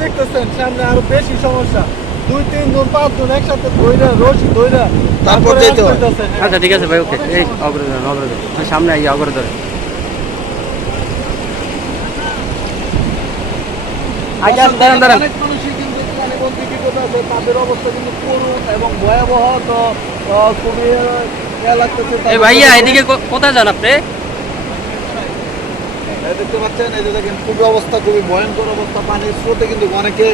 দেখতেছেন সামনে আরও বেশি সমস্যা। দুই তিন জন পাঁচ জন একসাথে ধইরা রশি ধইরা তারপর যাইতে হয়। আসতেছেন। আচ্ছা ঠিক আছে ভাই ওকে এই অগ্রে ধরেন অগ্রে ধরেন। আর সামনে আই অগ্রে ধরেন। আচ্ছা দাঁড়ান দাঁড়ান। অনেক মানুষই কিন্তু এখানে বন্দি বিপদ আছে তাদের অবস্থা কিন্তু করুণ এবং ভয়াবহ তো খুবই লাগতেছে ভাইয়া এদিকে কোথায় যান আপনি? দেখতে পাচ্ছেন এই যে দেখেন খুবই অবস্থা খুবই ভয়ঙ্কর অবস্থা। পানির স্রোতে কিন্তু অনেকে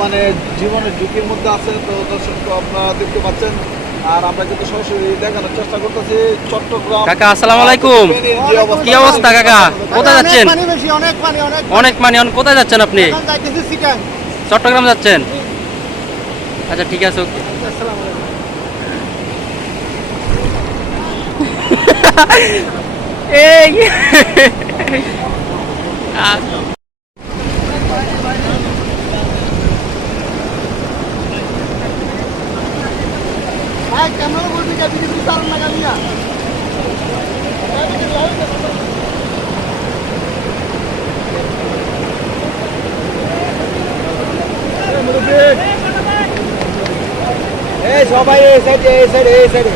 মানে জীবনের ঝুঁকির মধ্যে আছে। তো দর্শক তো আপনারা দেখতে পাচ্ছেন। আর আমরা কিন্তু সরাসরি দেখানোর চেষ্টা করতেছি চট্টগ্রাম কাকা, আসসালামু আলাইকুম। কি অবস্থা? কাকা কোথায় যাচ্ছেন? পানি বেশি অনেক পানি অনেক অনেক মানে অন- কোথায় যাচ্ছেন আপনি? চট্টগ্রাম যাচ্ছেন? আচ্ছা ঠিক আছে ওকে। আসসালামু আলাইকুম। এই। সবাই এই সাইডে এই সাইডে এই সাইডে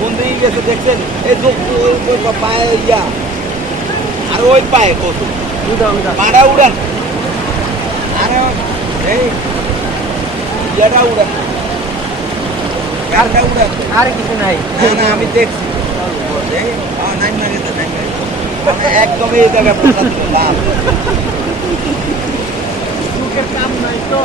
দিকে গেছে দেখছেন এই ওই পায়ে ইয়া। আর ওই পায়ে কত? পাড়া উড়ান। আরে এই ইয়াটা উড়ান। আর কিছু নাই। না আমি দেখছি। মানে একদমই এই জায়গায় কাম নাই তো।